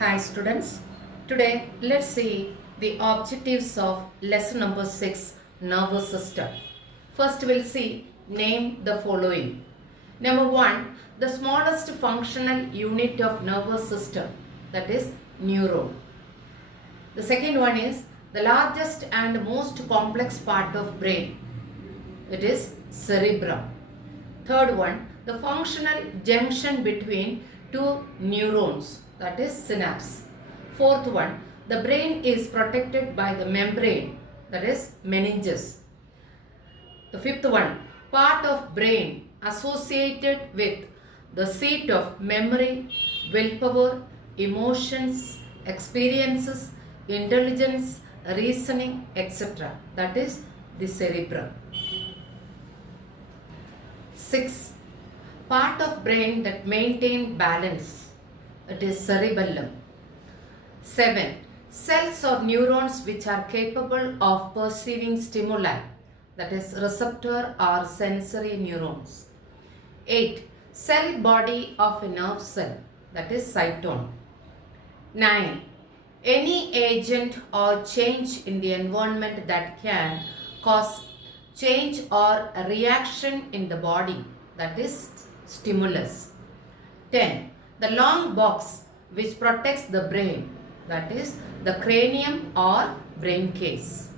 Hi students, today let's see the objectives of lesson number 6 nervous system. First we'll see name the following. Number 1, the smallest functional unit of nervous system, that is neuron. The second one is the largest and most complex part of brain, it is cerebrum. Third one, the functional junction between two neurons, that is synapse. Fourth one, the brain is protected by the membrane, that is meninges. The fifth one, part of brain associated with the seat of memory, willpower, emotions, experiences, intelligence, reasoning, etc. That is the cerebrum. 6. Part of brain that maintain balance, it is cerebellum. 7. Cells or neurons which are capable of perceiving stimuli, that is receptor or sensory neurons. 8. Cell body of a nerve cell, that is cytone. 9. Any agent or change in the environment that can cause change or a reaction in the body, that is stimulus. 10. The long box which protects the brain, that is the cranium or brain case.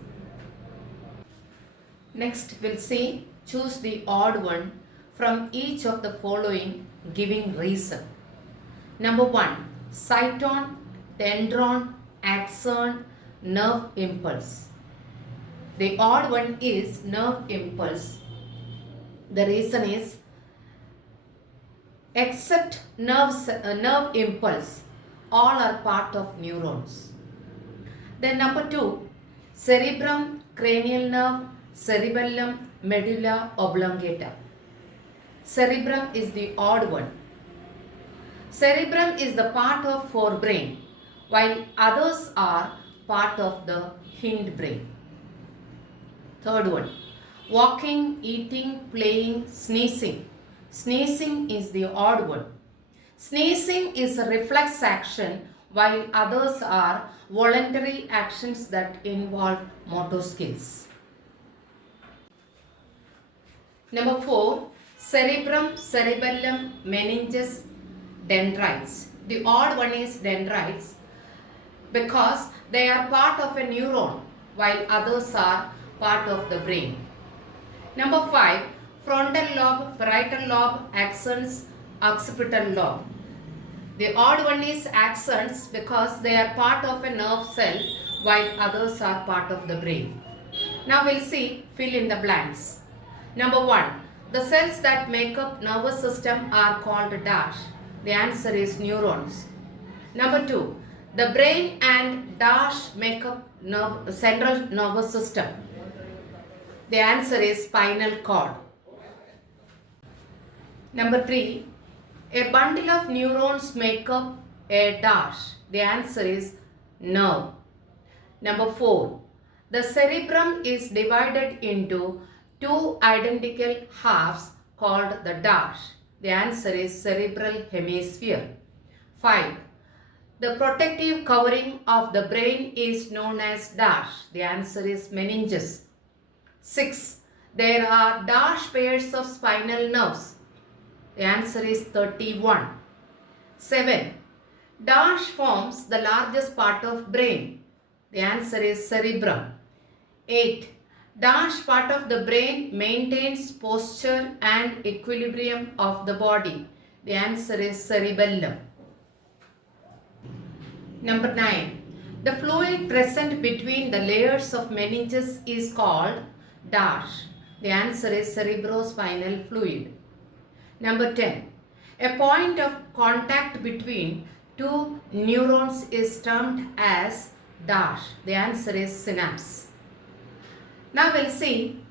Next we'll see choose the odd one from each of the following giving reason. Number 1, cytone, dendron, axon, nerve impulse. The odd one is nerve impulse. The reason is except nerve impulse, all are part of neurons. Then number 2, cerebrum, cranial nerve, cerebellum, medulla oblongata. Cerebrum is the odd one. Cerebrum is the part of forebrain, while others are part of the hindbrain. Third one, walking, eating, playing, sneezing. Sneezing is the odd one. Sneezing is a reflex action while others are voluntary actions that involve motor skills. Number 4, cerebrum, cerebellum, meninges, dendrites. The odd one is dendrites because they are part of a neuron while others are part of the brain. Number 5, frontal lobe, parietal lobe, axons, occipital lobe. The odd one is axons because they are part of a nerve cell while others are part of the brain. Now we'll see fill in the blanks. Number 1, the cells that make up nervous system are called dash. The answer is neurons. Number 2, the brain and dash make up central nervous system. The answer is spinal cord. Number 3, a bundle of neurons make up a dash. The answer is nerve. Number 4, the cerebrum is divided into two identical halves called the dash. The answer is cerebral hemisphere. 5, the protective covering of the brain is known as dash. The answer is meninges. 6, there are dash pairs of spinal nerves. The answer is 31. 7, dash forms the largest part of brain. The answer is cerebrum. 8, dash part of the brain maintains posture and equilibrium of the body. The answer is cerebellum. Number 9, the fluid present between the layers of meninges is called dash. The answer is cerebrospinal fluid. Number 10, a point of contact between two neurons is termed as dash. The answer is synapse. Now we'll see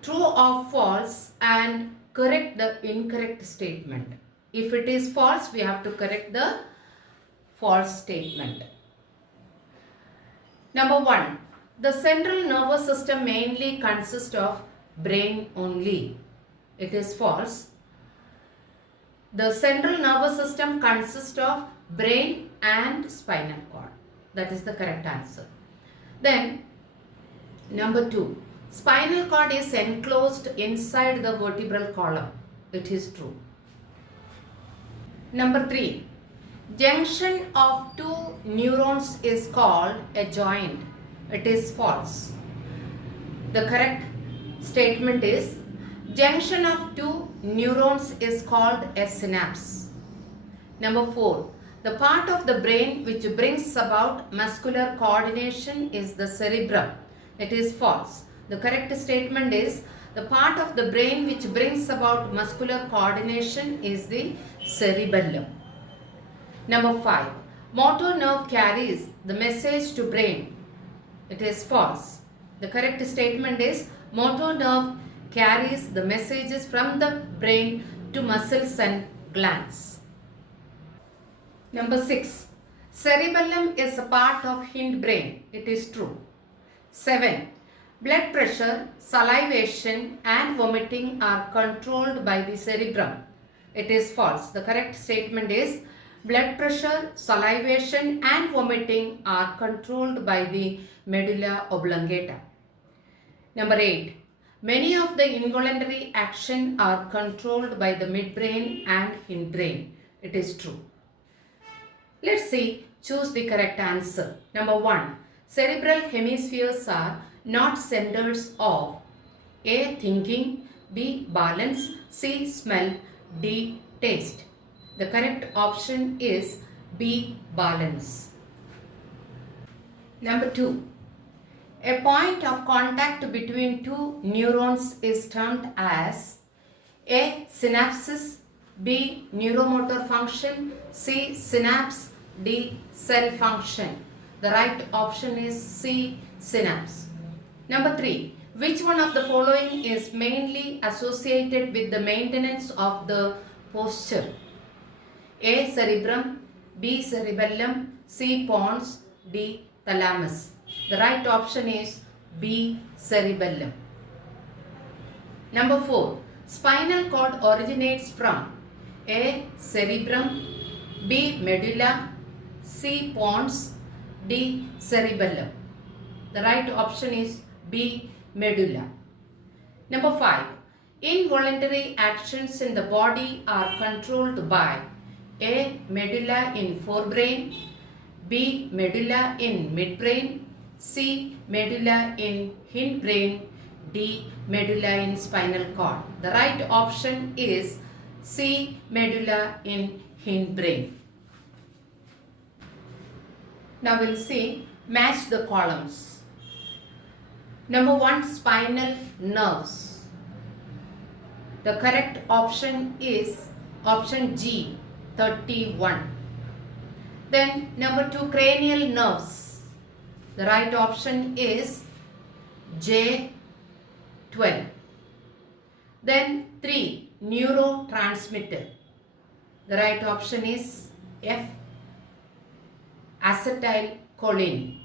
true or false and correct the incorrect statement. If it is false, we have to correct the false statement. Number 1, the central nervous system mainly consists of brain only. It is false. The central nervous system consists of brain and spinal cord. That is the correct answer. Then number 2, spinal cord is enclosed inside the vertebral column. It is true. Number 3, junction of two neurons is called a joint. It is false. The correct statement is junction of two neurons is called a synapse. Number 4, the part of the brain which brings about muscular coordination is the cerebrum. It is false. The correct statement is the part of the brain which brings about muscular coordination is the cerebellum. Number 5, motor nerve carries the message to brain. It is false. The correct statement is motor nerve carries the messages from the brain to muscles and glands. Number 6, cerebellum is a part of hindbrain. It is true. 7, blood pressure, salivation and vomiting are controlled by the cerebrum. It is false. The correct statement is blood pressure, salivation and vomiting are controlled by the medulla oblongata. Number 8, many of the involuntary action are controlled by the midbrain and hindbrain. It is true. Let's see, choose the correct answer. Number 1, cerebral hemispheres are not centers of A. Thinking, B. Balance, C. Smell, D. Taste. The correct option is B. Balance. Number 2, a point of contact between two neurons is termed as A. Synapses, B. Neuromotor function, C. Synapse, D. Cell function. The right option is C. Synapse. Number 3, which one of the following is mainly associated with the maintenance of the posture? A. Cerebrum, B. Cerebellum, C. Pons, D. Thalamus. The right option is B. Cerebellum. Number 4, spinal cord originates from A. Cerebrum, B. Medulla, C. Pons, D. Cerebellum. The right option is B. Medulla. Number 5, involuntary actions in the body are controlled by A. Medulla in forebrain, B. Medulla in midbrain, C. Medulla in hindbrain, D. Medulla in spinal cord. The right option is C. Medulla in hindbrain. Now we'll see, match the columns. Number 1, spinal nerves. The correct option is option G, 31. Then number 2, cranial nerves. The right option is J, 12. Then 3, neurotransmitter. The right option is F, acetylcholine.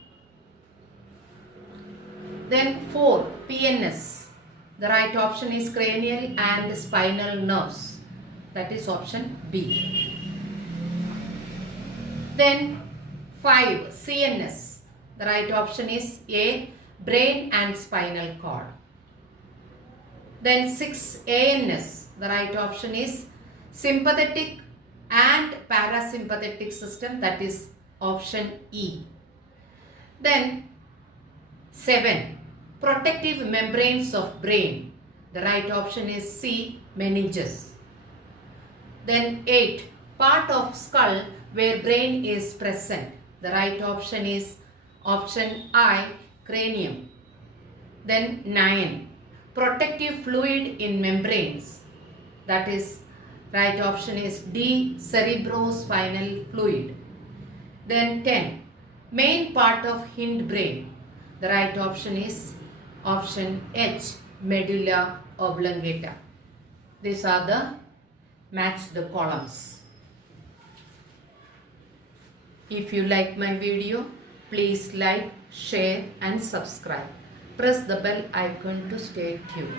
Then 4, PNS. The right option is cranial and spinal nerves. That is option B. Then 5, CNS. The right option is A, brain and spinal cord. Then 6, ANS. The right option is sympathetic and parasympathetic system. That is option E. Then 7, protective membranes of brain. The right option is C, meninges. Then 8, part of skull where brain is present. The right option is option I, cranium. Then 9, protective fluid in membranes. That is right option is D, cerebrospinal fluid. Then 10, main part of hindbrain. The right option is option H, medulla oblongata. These are the match the columns. If you like my video, please like, share and subscribe. Press the bell icon to stay tuned.